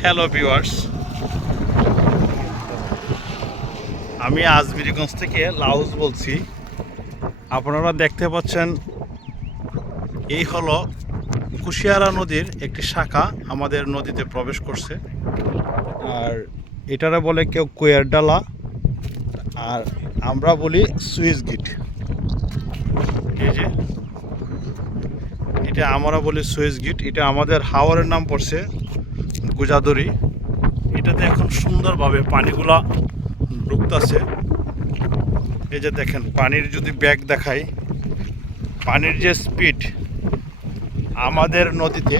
Hello viewers আমি আজমিরিগঞ্জ থেকে লাউজ বলছি। আপনারা দেখতে পাচ্ছেন, এই হলো কুশিয়ারা নদীর একটি শাখা আমাদের নদীতে প্রবেশ করছে। আর এটারে বলে কেউ কোয়ের ডালা আর আমরা বলি সুইচ গিট। এই যে, এটা আমরা বলি সুইচ গিট। এটা আমাদের হাওয়ারের নাম পড়ছে গুজাদরি। এটাতে এখন সুন্দরভাবে পানিগুলা ঢুকতেছে। এই যে দেখেন, পানির যদি ব্যাগ দেখাই, পানির যে স্পিড আমাদের নদীতে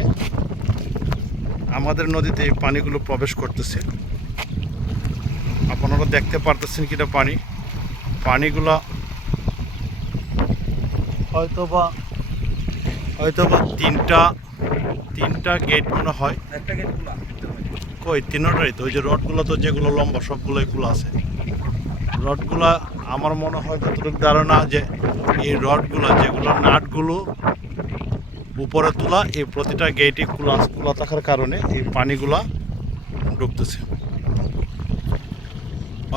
আমাদের নদীতে এই পানিগুলো প্রবেশ করতেছে। আপনারা দেখতে পারতেছেন কিনা পানি। পানিগুলা হয়তোবা হয়তোবা তিনটা তিনটা গেট মনে হয়। একটা গেট খোলা। কই তিনটাই তো ওই যে রডগুলো তো যেগুলো লম্বা সবগুলোই খোলা আছে। রডগুলা আমার মনে হয় যতটুকু ধারণা যে এই রডগুলো যেগুলো নাটগুলো উপরে তোলা এই প্রতিটা গেটই খোলা খোলা থাকার কারণে এই পানিগুলা ঢুকতেছে।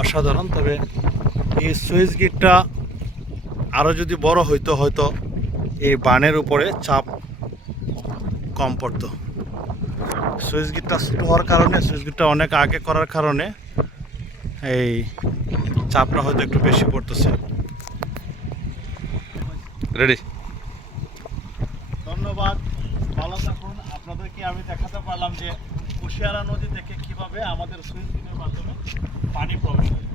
অসাধারণ তবে এই সুইচ গেটটা আরও যদি বড় হইতো হয়তো এই বানের উপরে চাপ কম পড়তো। সুইচ গিটটা ছোটো হওয়ার কারণে সুইচ গিটটা অনেক আগে করার কারণে এই চাপটা হয়তো একটু বেশি পড়তেছে। রেডি ধন্যবাদ। ভালো থাকুন। আপনাদেরকে আমি দেখাতে পারলাম যে কুশিয়ারা নদী থেকে কীভাবে আমাদের সুইচ গিটের মাধ্যমে পানি প্রবেশ করে।